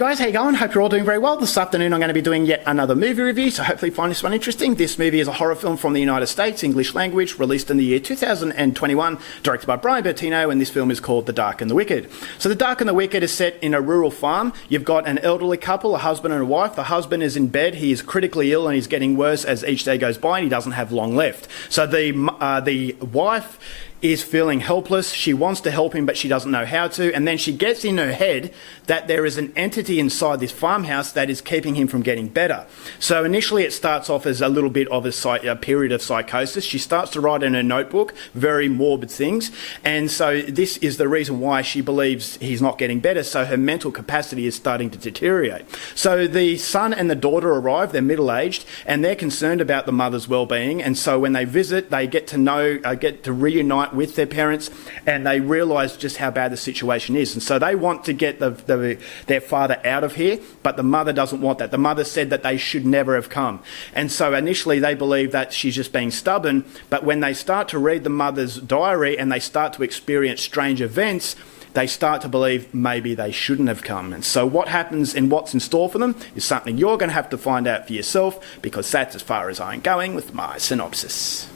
guys, how you going? Hope you're all doing very well. This afternoon I'm going to be doing yet another movie review, so hopefully you find this one interesting. This movie is a horror film from the United States, English language, released in the year 2021, directed by Brian Bertino, and this film is called The Dark and the Wicked. So The Dark and the Wicked is set in a rural farm. You've got an elderly couple, a husband and a wife. The husband is in bed, he is critically ill and he's getting worse as each day goes by and he doesn't have long left. So the wife is feeling helpless. She wants to help him, but she doesn't know how to. And then she gets in her head that there is an entity inside this farmhouse that is keeping him from getting better. So initially it starts off as a little bit of a period of psychosis. She starts to write in her notebook very morbid things. And so this is the reason why she believes he's not getting better. So her mental capacity is starting to deteriorate. So the son and the daughter arrive, they're middle-aged, and they're concerned about the mother's well-being. And so when they visit, they get to reunite with their parents, and they realise just how bad the situation is. And so they want to get their father out of here, but the mother doesn't want that. The mother said that they should never have come. And so initially they believe that she's just being stubborn, but when they start to read the mother's diary and they start to experience strange events, they start to believe maybe they shouldn't have come. And so what happens and what's in store for them is something you're going to have to find out for yourself, because that's as far as I'm going with my synopsis.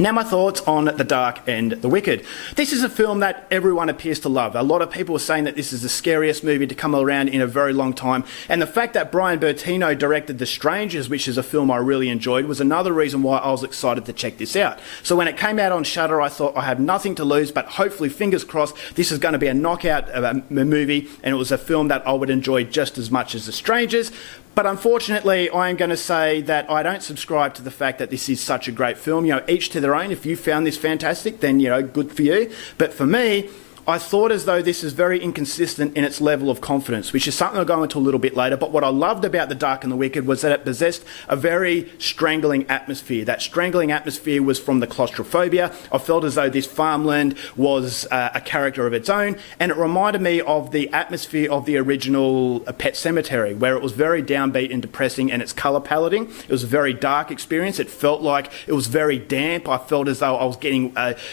Now my thoughts on The Dark and the Wicked. This is a film that everyone appears to love. A lot of people are saying that this is the scariest movie to come around in a very long time. And the fact that Brian Bertino directed The Strangers, which is a film I really enjoyed, was another reason why I was excited to check this out. So when it came out on Shudder, I thought I have nothing to lose, but hopefully, fingers crossed, this is going to be a knockout movie, and it was a film that I would enjoy just as much as The Strangers. But unfortunately, I am going to say that I don't subscribe to the fact that this is such a great film. You know, each to their own. If you found this fantastic, then, you know, good for you. But for me, I thought as though this is very inconsistent in its level of confidence, which is something I'll go into a little bit later. But what I loved about The Dark and the Wicked was that it possessed a very strangling atmosphere. That strangling atmosphere was from the claustrophobia. I felt as though this farmland was a character of its own, and it reminded me of the atmosphere of the original Pet Sematary, where it was very downbeat and depressing, and its colour paletting. It was a very dark experience. It felt like it was very damp. I felt as though I was getting,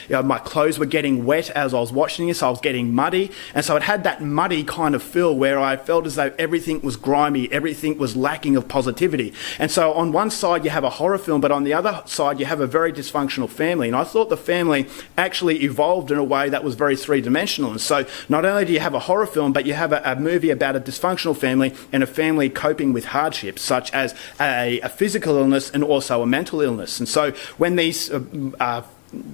my clothes were getting wet as I was watching this. I was getting muddy, and so it had that muddy kind of feel where I felt as though everything was grimy, everything was lacking of positivity. And so on one side you have a horror film, but on the other side you have a very dysfunctional family, and I thought the family actually evolved in a way that was very three-dimensional. And so not only do you have a horror film, but you have a movie about a dysfunctional family and a family coping with hardships such as a physical illness and also a mental illness. And so when these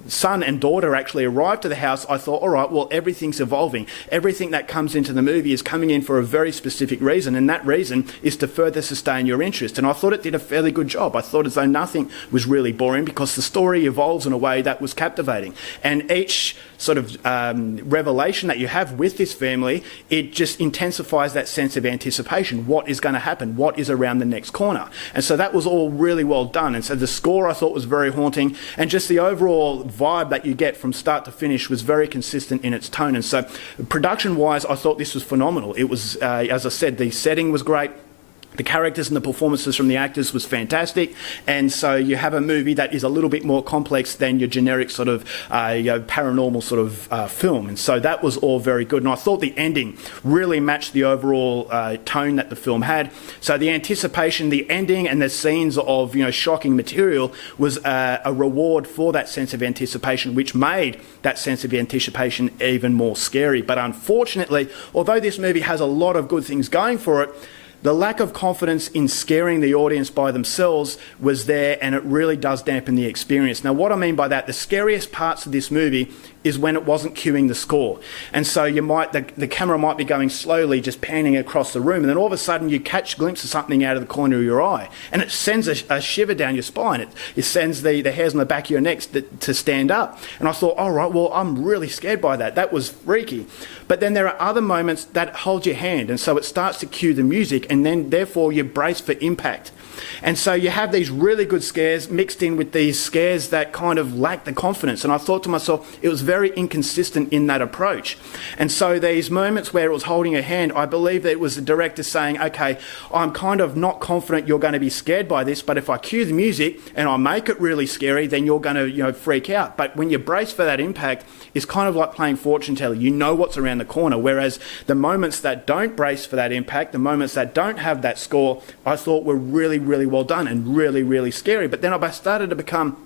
son and daughter actually arrived to the house, I thought, all right, well, everything's evolving. Everything that comes into the movie is coming in for a very specific reason, and that reason is to further sustain your interest. And I thought it did a fairly good job. I thought as though nothing was really boring, because the story evolves in a way that was captivating. And each sort of revelation that you have with this family, it just intensifies that sense of anticipation. What is going to happen? What is around the next corner? And so that was all really well done. And so the score I thought was very haunting, and just the overall vibe that you get from start to finish was very consistent in its tone. And so production-wise, I thought this was phenomenal. It was, as I said, the setting was great. The characters and the performances from the actors was fantastic, and so you have a movie that is a little bit more complex than your generic sort of paranormal sort of film, and so that was all very good. And I thought the ending really matched the overall tone that the film had. So the anticipation, the ending, and the scenes of shocking material was a reward for that sense of anticipation, which made that sense of anticipation even more scary. But unfortunately, although this movie has a lot of good things going for it, the lack of confidence in scaring the audience by themselves was there, and it really does dampen the experience. Now, what I mean by that, the scariest parts of this movie is when it wasn't cueing the score. And so the camera might be going slowly, just panning across the room, and then all of a sudden you catch a glimpse of something out of the corner of your eye, and it sends a shiver down your spine. It sends the hairs on the back of your neck to stand up. And I thought, all right, well, I'm really scared by that. That was freaky. But then there are other moments that hold your hand, and so it starts to cue the music, and then therefore you brace for impact. And so you have these really good scares mixed in with these scares that kind of lack the confidence. And I thought to myself, it was very inconsistent in that approach. And so these moments where it was holding a hand, I believe that it was the director saying, okay, I'm kind of not confident you're going to be scared by this, but if I cue the music and I make it really scary, then you're going to, freak out. But when you brace for that impact, it's kind of like playing fortune teller. You know what's around the corner. Whereas the moments that don't brace for that impact, the moments that don't have that score, I thought were really, really well done and really, really scary. But then I started to become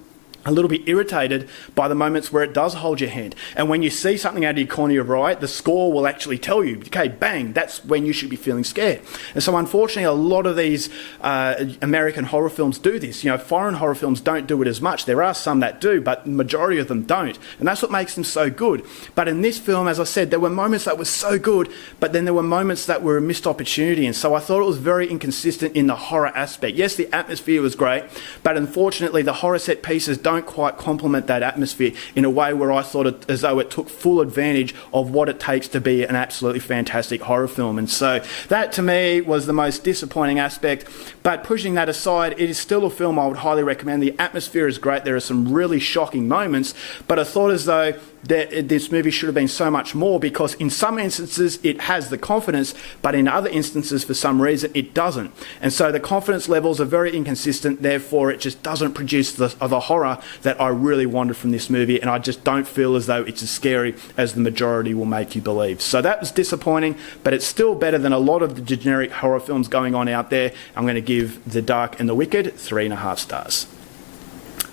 a little bit irritated by the moments where it does hold your hand. And when you see something out of your corner of your eye, the score will actually tell you, okay, bang, that's when you should be feeling scared. And so unfortunately, a lot of these American horror films do this. Foreign horror films don't do it as much. There are some that do, but the majority of them don't. And that's what makes them so good. But in this film, as I said, there were moments that were so good, but then there were moments that were a missed opportunity. And so I thought it was very inconsistent in the horror aspect. Yes, the atmosphere was great, but unfortunately, the horror set pieces don't quite complement that atmosphere in a way where I thought it as though it took full advantage of what it takes to be an absolutely fantastic horror film. And so that to me was the most disappointing aspect. But pushing that aside, it is still a film I would highly recommend. The atmosphere is great. There are some really shocking moments, but I thought as though this movie should have been so much more, because in some instances it has the confidence, but in other instances for some reason it doesn't. And so the confidence levels are very inconsistent, therefore it just doesn't produce the horror that I really wanted from this movie, and I just don't feel as though it's as scary as the majority will make you believe. So that was disappointing, but it's still better than a lot of the generic horror films going on out there. I'm going to give The Dark and the Wicked 3.5 stars.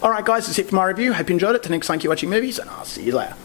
Alright guys, that's it for my review. Hope you enjoyed it. Till next time, keep watching movies, and I'll see you later.